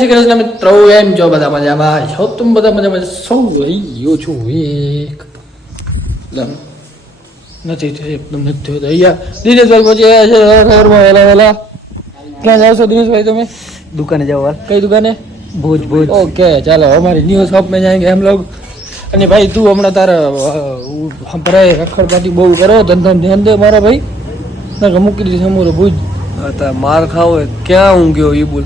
શ્રી કૃષ્ણ મિત્રો એમ જો બધા મજામાં. છો તું બધા મજામાં. સૌ લઈ ગયો છું એક. નથી થયો એકદમ નથી થયો અહીંયા દિનેશભાઈ પહોંચ્યા છે. શહેરમાં વહેલા વહેલા. ક્યાં જાવ છો દિનેશભાઈ તમે? દુકાને જાઓ વાર. કઈ દુકાને? ભોજ ભોજ. ઓકે ચાલો અમારી ન્યૂ શોપ મેં જાયંગે એમ લોગ અને ભાઈ તું હમણાં તારા ભરાય રખડપાટી બહુ કરો ધંધા ધ્યાન દે મારા ભાઈ. ના મૂકી દીધી સમોરે ભુજ. માર ખાવો ક્યાં હું ગયો એ બોલ.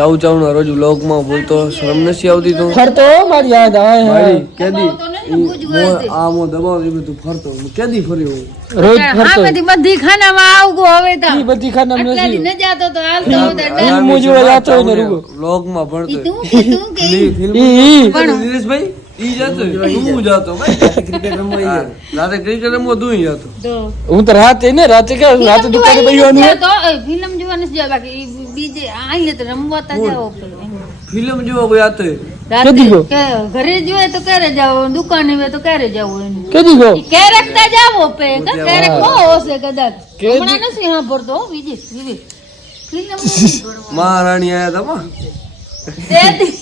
ચાઉ ચાઉ ના રોજ વ્લોગમાં બોલતો શરમ નથી આવતી તું? ફરતો મારી યાદ આવે મારી કેદી? આ મો દબાવ એ તું ફરતો. હું કેદી ફર્યો રોજ ફરતો. આમાંથી બધી ખાનામાં આવગો હવે તો. ઈ બધી ખાના આટલાથી નથી. ન જાતો તો હાલતો હતો હું મુજવા જાતો ને રૂગો વ્લોગમાં ભણતો. તું તું કે. ફિલ્મ ઈ દિનેશભાઈ? ઈ જાતો હું જાતો? ભાઈ? ક્રિકેટ રમવા રાતે ક્રિકેટ રમવા તું જાતો. તો. હું તો રાતે ને રાતે કે રાતે દુકાને બેસવાનું ફિલ્મ બાકી બીજે આઈને તો રમવા તા જાઓ ફિલ્મ જોવા ગયા તો ઘરે જોઈએ તો ક્યારે જાવ દુકાને હોય તો ક્યારે જાવ કેદી ગો? ક્યારેક તા જાવો પે ક્યારેક હો હશે કદાચ. હમણાં નથી સાંભળતો હો, બીજે બીજી. મહારાણી આયા તા માં. તેથી-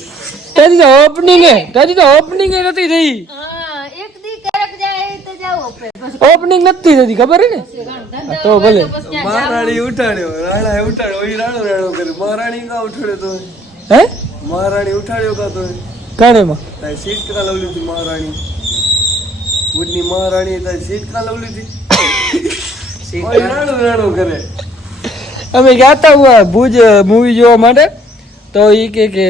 કેદી તો ઓપનિંગ હે તેદી તો ઓપનિંગ હે નથી થઈ. હા એક દી ક્યારેક જાય તો જાવો પે પછી ઓપનિંગ નથી થતી ખબર ને? તો ભલે. મહારાણી ઉઠાડ્યો રાણા ઉઠાડ્યો એ રાણો રાણો કરે. મહારાણી કા ઉઠાડ્યો તો હે? મહારાણી ઉઠાડ્યો કા તો કાણેમાં તાય સીટ કા લવલી હતી મહારાણી? ભુજની મહારાણી તાય સીટ કા લવલી હતી રાણો રાણો કરે. અમે ગયા હતા ઉવા ભુજ મૂવી જોવા માટે. તો એ કે કે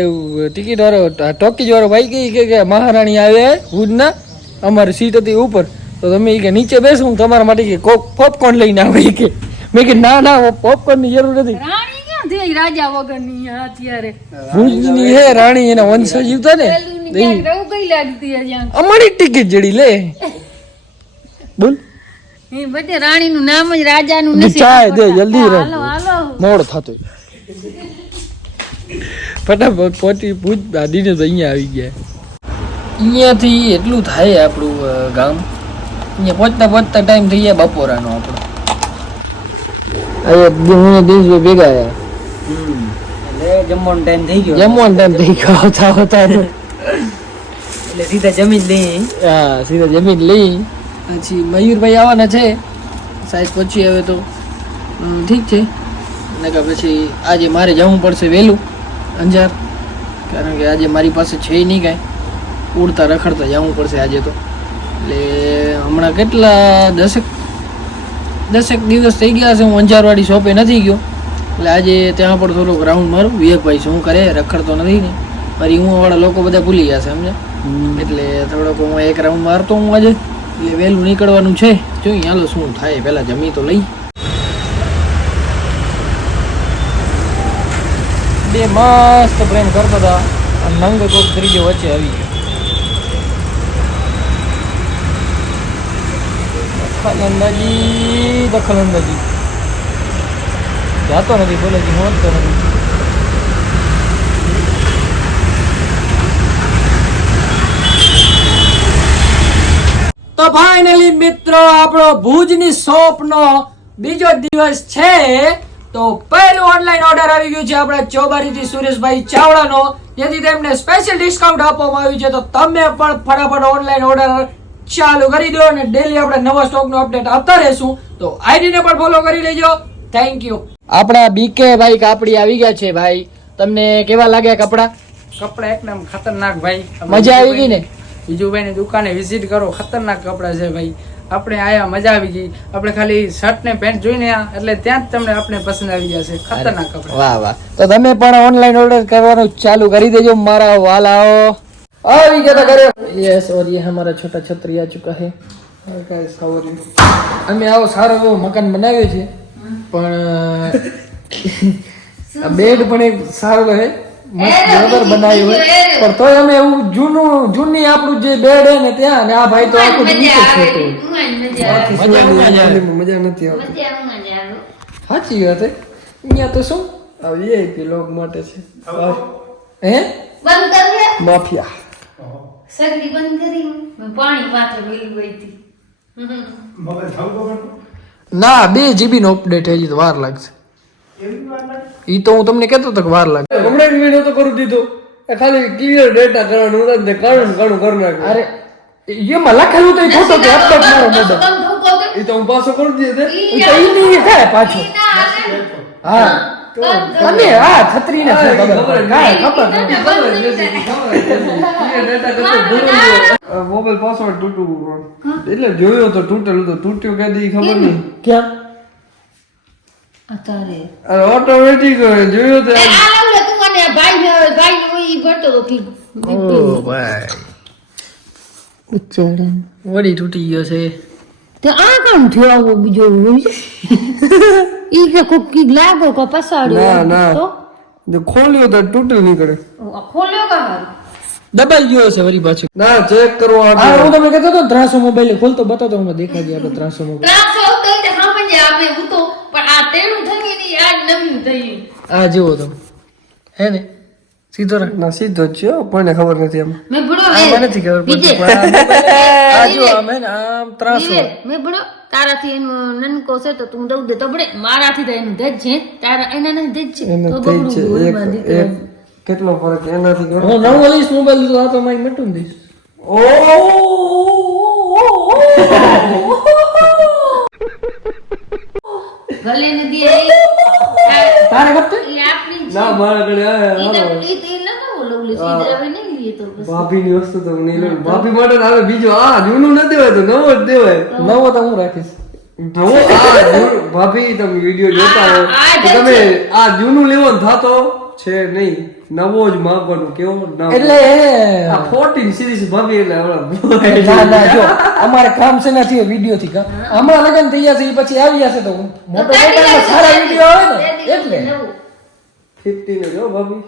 ટિકિટ વાળો ટોકીજ વાળો ભાઈ કે કે મહારાણી આવે ભુજના. અમારી સીટ હતી ઉપર. તો તમે કે નીચે બેસો હું તમારા માટે કે કોક પોપકોર્ન લઈને આવે કે. મેં કે ના ના પોપકોર્નની જરૂર નથી. રાણી રાજા વગરની અત્યારે. ભુજની હે રાણી એના વંશજ હતા ને. પેલું ની ક્યાંક રહું કઈ લાગતી અમારી ટિકિટ જડી લે. બોલ. એ બધે રાણીનું નામ જ રાજાનું નથી. ચાય દે જલ્દી હાલો હાલો. મોડ થતો. ફટાફટ પહોંચી દાદીને તો અહીંયા આવી ગયા. અહીંયાથી એટલું થાય આપણું ગામ. અહીંયા પહોંચતા પહોંચતા ટાઈમ થઈ ગયા બપોરાનો આપણો. અહીંયા હું દિનેશભાઈ ભેગા આવ્યા એટલે જમવાનો ટાઈમ થઈ ગયો. જમવાનો ટાઈમ થઈ ગયો. આવતા આવતા. એટલે સીધા જમી જ લઈ હા સીધા જમીન લઈ પછી મયુરભાઈ આવવાના છે. સાહેબ પછી હવે તો. ઠીક છે. નકર પછી આજે મારે જવું પડશે વહેલું અંજાર. કારણ કે આજે મારી પાસે છે નહીં કાંઈ. ઉડતા રખડતા જવું પડશે આજે તો. એટલે હમણાં કેટલા દસેક દસેક દિવસ થઈ ગયા છે હું અંજારવાડી શોપે નથી ગયો. એટલે આજે ત્યાં પણ થોડોક રાઉન્ડ મારું. વિવેકભાઈ શું કરે રખડતો નથી ને. મારી વાળા લોકો બધા ભૂલી ગયા છે સમજે એટલે થોડોક હું એક રાઉન્ડ મારતો હું આજે. એટલે વહેલું નીકળવાનું છે. જોઈએ હાલો શું થાય પહેલાં જમી તો લઈ. બે મસ્ત પ્રેમ કરતા હતા. નંગ કોક ત્રીજો વચ્ચે આવી ગયો. દખલંદાજી દખલંદાજી જાતો નથી બોલે જી હું તો નથી. તો ફાઇનલી મિત્રો, આપણો ભુજની શોપનો બીજો દિવસ છે. તો પહેલું ઓનલાઈન ઓર્ડર આવી ગયું છે આપણા ચોબારીથી સુરેશભાઈ ચાવડાનો. જેથી તેમને સ્પેશિયલ ડિસ્કાઉન્ટ આપવામાં આવ્યું છે. તો તમે પણ ફટાફટ ઓનલાઈન ઓર્ડર ચાલુ કરી દો અને ડેલી આપણે નવા સ્ટોકનો અપડેટ આપતા રહેશું. તો આઈડીને પણ ફોલો કરી લેજો. થેન્ક યુ આપણા બીકે ભાઈ કાપડી આવી ગયા છે ભાઈ. તમને કેવા લાગ્યા કપડા? કપડા એકદમ ખતરનાક ભાઈ. મજા આવી ગઈ ને? બીજુભાઈ ની દુકાને વિઝિટ કરો. ખતરનાક કપડા છે ભાઈ. આપણે આયા મજા આવી ગઈ. આપણે ખાલી શર્ટ ને પેન્ટ જોઈને એટલે ત્યાં જ તમને આપણે પસંદ આવી જશે ખતરનાક કપડા. વાહ વાહ. તો તમે પણ ઓનલાઈન ઓર્ડર કરવાનું ચાલુ કરી દેજો મારા વાલાઓ. આવી ગયા ઘરે યસ और ये हमारा छोटा छतरी आ चुका है અમે આવો સારો એવો મકાન બનાવ્યો છે પણ આ બેડ પણ એક સારો છે મસ્ત બરાબર બનાવ્યું હોય પણ તોય અમે એવું જૂનું જૂની આપણું જે બેડ હે ને ત્યાં ને આ ભાઈ તો આખું નીચે છોટું મજા મજા આવે. મજા નથી આવતી સાચી વાત હે અહીંયા તો શું આ વીઆઈપી લોક માટે છે હે બંધ કરી દે. માફિયા સગડી બંધ કરી પાણી પાત્ર મેલી ગઈ હતી ના બે જીબી નો અપડેટ હજી તો વાર લાગશે. એ તો હું તમને કહેતો હતો કે વાર લાગે. હમણાં વીડિયો તો કરું દીધો. એ ખાલી ક્લિયર ડેટા કરવાનું હતું ને કાણું કાણું કરી નાખ્યું. અરે એમાં લખેલું તો ઈ ખોટો કે અપડેટ મારો દે. એ તો હું પાછો કરી દીધો. એ તો એ નહીં થાય પાછો. હા. તમે હા છત્રી ને ખબર ખબર મોબાઈલ પાસવર્ડ તૂટવું એટલે જોયો તો તૂટેલું તો તૂટ્યું કે દી ખબર નહીં. ક્યાં અત્યારે અરે ઓટોમેટિક જોયો તો ભાઈ ભાઈ ને ઈ ભરતો તો. ઓ ભાઈ. ઉચ્ચારણ વડી તૂટી ગયો છે. તે આ કામ થયો આવો બીજો હોય? ઈ કે કોક લાગો કો પસાડ્યો ના ના તો જો ખોલ્યો તો તૂટ્યું નીકળે આ ખોલ્યો કા દબાઈ ગયો છે વળી પાછું ના ચેક કરવા હા માટે હું તમને કહેતો હતો ને ત્રાસો મોબાઈલ ખોલતો બતાતો હું દેખાડી દઈએ આપણે ત્રાસો મોબાઈલ ત્રાસો તો તે સામે જ આપણે ઉતો પણ આ તેનું થઈ ને આ નવીન થઈ આ જેવો તો હે ને? સીધો ના સીધો જ છે કોઈને ખબર નથી એમ. મેં ભણો મને નથી ખબર પડતી આ જો આમ આમ ત્રાસો. મેં ભણો તારાથી એનું નનકો છે તો તું દઉં દે. તો બડે મારાથી તો એનું દજ છે. તારા એના ને દજ છે તો બગડું એક કેટલો ફરક એનાથી હું નવો લઈશ મોબાઈલ તો આ તો મારી મટું દઈશ. ભલે ને દે એ તારે ગપતે એ આપણી ના મારા તો બસ ભાભીની વસ્તુ તો નહીં ભાભી માટે આવે બીજો. આ જૂનું ન દેવાય તો નવો જ દેવાય. નવો તો હું રાખીશ. નવો? આ ભાભી તમે વીડિયો જોતા હો તમે આ જૂનું લેવાનું થાતો છે નહીં. નવો જ માપવાનું કેવો નવો એટલે આ 14 સિરીઝ ભાભી એટલે ના ના જો અમારે કામ છે નથી વીડિયો થી કામ. હમણાં લગન થઈ જશે ઈ પછી આવી જશે તો મોટો મોબાઈલમાં સારા વીડિયો આવે ને એટલે. 15 જ ભાભી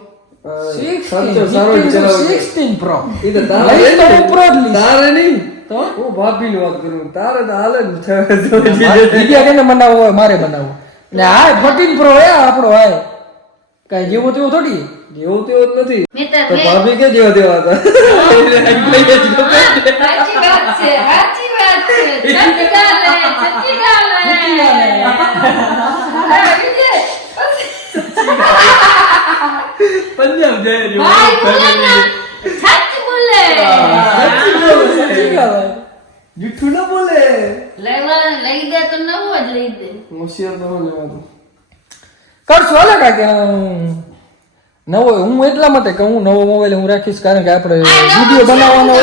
મારે બનાવવું ને હા ફોર્ટીન પ્રો હે આપણો હાય કઈ જેવો તેવો થોડી? જેવું તેવું જ નથી. તો તો ભાભી કે જેવા તેવા હતા? સાચી વાત છે સાચી વાત છે સચ્ચી ગાલે, સચ્ચી ગાલે. હા, વિજય. પંજાબ જાય છે. ભાઈ બોલે ના, સાચું બોલે. સાચી હે. જૂઠું ના બોલે લેવા- લઈ દે તો નવો જ લઈ દે હોશિયાર તો હું કરશું હાલે કાંઈક નવો હું એટલા માટે કે હું નવો મોબાઈલ હું રાખીશ કારણ કે આપણે વીડિયો બનાવવાનો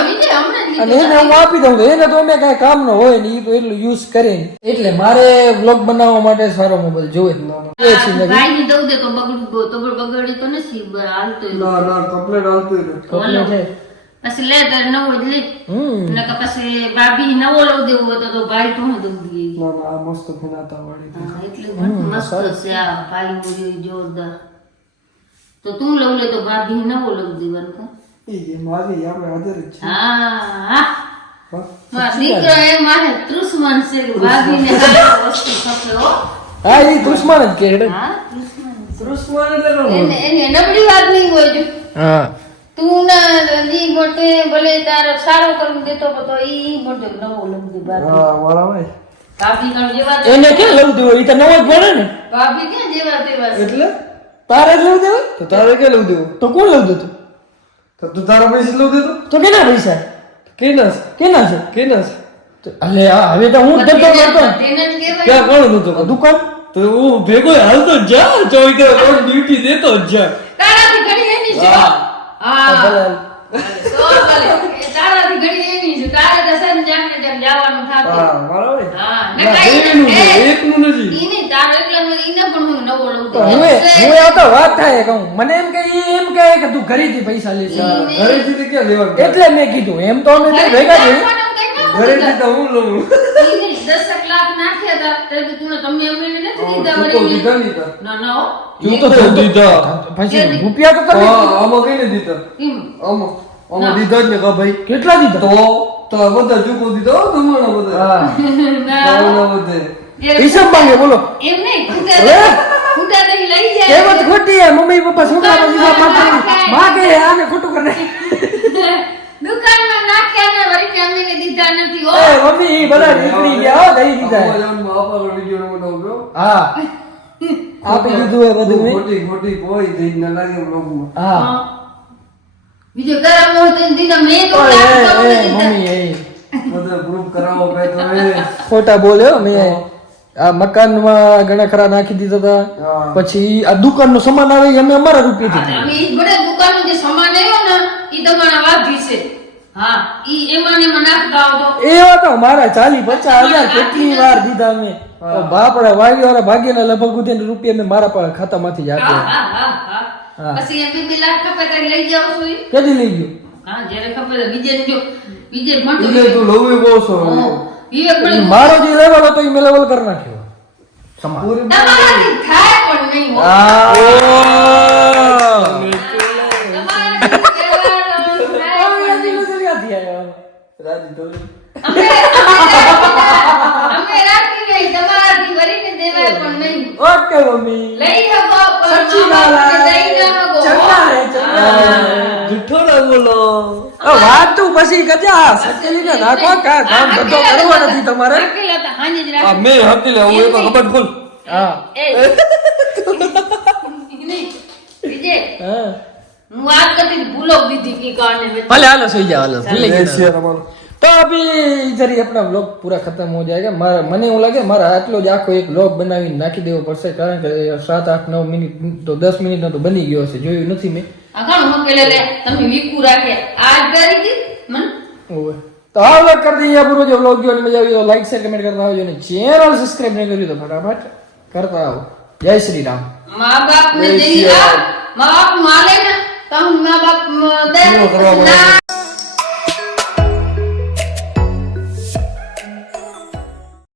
અને એને હું આપી દઉં એને તો અમે કાંઈ કામ નો હોય ને એ તો એટલું યુઝ કરે એટલે મારે વ્લોગ બનાવવા માટે સારો મોબાઈલ જોવે એ છે ભાઈને દઉં દે તો બગડું તો બગડી તો નથી હાલતું. ના ના કમ્પ્લેટ હાલતું હતું. છે. પછી લે તારે નવો જ લે. નકર પછી ભાભી નવો લઉં દેવું હોય તો ભાઈ તો દઉં દઈએ. ના ના મસ્ત ફેનાતા વાળી એટલે મસ્ત છે. આ ભાઈ જોરદાર. તો તું લઉં લે તો ભાભી નવો લઉં દેવાનું. કા? ઈ જે મારી આપણે હાજર જ છે. હા. દીકરો એ મારે તૃષ્મન છે ભાભીને વસ્તુ ખપે હો. હા એ દુશ્મન જ કે હા તૃષ્મન. એટલે એને એને નબળી વાત નહીં હોય જો. હા. તું ના જી મોટે ભલે તારો સારો કરી દેતો તો ઈ મોટે નવો લઉં દે ભાભી હા કણ જેવા એને ક્યાં લઉં હોય એ તો નવો જ ભણે ને. ભાભી ક્યાં જેવા તેવા છે? એટલે? તારે લઉં દેવું? તો તારે કે લવ દેવું? તો કોણ લઉં દેતું? તો તું તારા પૈસા લઉં દેતો તો? કેના પૈસા? કેના કેના છે? કેના છે? અલે હવે તો હું ધંધો કરતો. ને. ક્યાં કોણ ધંધો દુકાન તો હું ભેગો હાલતો જ જા ચોઈ કે કોણ ડ્યુટી દેતો જ જા. તારાથી ઘડી એની છે હા. હા. ભલે. તો ભલે. તારાથી ઘડી એની છે. તારે તો સંજાન જેમ જવાનું થાતું. હા બરાબર. હા ના, કાંઈ બેયનું નહીં. છે, એ, એકનું નથી. ઈ નહીં, તારે ઈને પણ હું નવો લઉં તો. હું હું આ તો વાત થાય કહું મને એમ કે એમ કહે કે તું ઘરેથી પૈસા લેશે ઘરેથી તો ક્યાં લેવાનું? એટલે મેં કીધું એમ તો અમે ભેગા છીએ નાખવાનું કંઈ તો હું લઉં. ઈ લાખ નાખ્યા તા, તે તું તમે અમને નથી દીધા ચૂકો દીધા નહીં ના, ના તું તો તો દીધા. પછી રૂપિયા તો તમે હા, આમાં કઈને દીધા? આમાં આમાં દીધા જ ને કા ભાઈ? કેટલા દીધા? તો તો બધા ચૂકો દીધો તમારા બધા. હા. ના. તમારા બધે. એ- હિસાબ માંગે બોલો. એમ નહીં, ખૂટા ખૂટા નહીં લઈ જાય. કહેવત ખોટી હે મમ્મી પપ્પા છોકરા પછી હિસાબ માંગે માગે આને ખોટું કરી. દુકાનમાં નાખ્યા ને વળી અમને દીધા નથી હો. મમ્મી ઈ બધા નીકળી ગયા હો દઈ દીધા. બાપા આગળ વીડિયો નો હા. આપી દીધું એ બધું મેં. ખોટી ખોટી કોઈ ન લાગે હા. બીજો ગરમ હોય તો મેં દીધા. મમ્મી એ. બધે પ્રૂફ કરાવો ભાઈ તમે. ખોટા બોલ્યો મેં. આ મકાનમાં ઘણા ખરા નાખી દીધા હતા પછી આ દુકાનનો સામાન આવે અમે અમારા રૂપિયાથી અમે ઈ બડે દુકાનનો જે સામાન આવ્યો ને એ તમારા વાઘી છે. હા ઈ એમાં એમાં નાખતા આવતો એવા તો મારા ચાલી પચાસ હજાર કેટલી વાર દીધા અમે. બાપડા વાળા ભાગ્યના લગભગ ઉધીને રૂપિયા મેં મારા પાસે ખાતામાંથી જ આપ્યા. હા હા હા હા. પછી એમ બે લાખ ખપે ત્યારે લઈ જાવ છો કેદી લઈ ગયો? હા જ્યારે ખપે બીજે જો બીજે ભણતો એટલે તું લવી બહુ છો હો. વિવેક ઈ પણ મારો જે લેવલ હતો એ મેં લેવલ કરી નાખ્યો. તમારાથી થાય પણ નહીં હો. તમારાથી કહેવાનું થાય પણ નહીં. રાજી તો અમે અમે રાખી નહીં તમારાથી વરીને દેવાય પણ નહીં. Okay mummy. લઈ શકો પણ મા બાપને દઈ ન શકો. ચંગા રે, ચંગા રે. જુઠ્ઠો ના બોલો. વાત તું પછી કજા સચેલી ને નાખો કા કામ ધંધો કરવો નથી તમારે રાખેલા હતા, હાંજે જ આ રાખેલા. મેં હતી લે હું એ તો ખબર ખોલ હા એ. નહીં. વિજય, હા હું વાત કરતી હતી, ભૂલો દીધી કે કારણે મેં- भले हालो सही जा हालो भूल જય गए શ્રી રામ. तो अभी इधर ही अपना व्लॉग पूरा खत्म हो जाएगा मारा મને એવું લાગે મારા આટલો જ આખો એક વ્લોગ બનાવીને નાખી દેવો પડશે કારણ કે સાત આઠ નવ મિનિટ તો દસ મિનિટનો તો બની ગયો હશે જોયું નથી મેં આ ઘણું હકેલે લે, તમે વીકું રાખે. આજ કરી દી, મન ઓવે. તો આ વ્લોગ કરી દઈએ પૂરો જો વ્લોગ જોવાની મજા આવી તો લાઈક શેર કમેન્ટ કરતા આવજો અને ચેનલ સબસ્ક્રાઇબ નહીં કર્યું તો ફટાફટ કરતા આવો જય શ્રી રામ મા બાપ ને જય રામ. મા બાપ માલે ને તમ મા બાપ દે. ના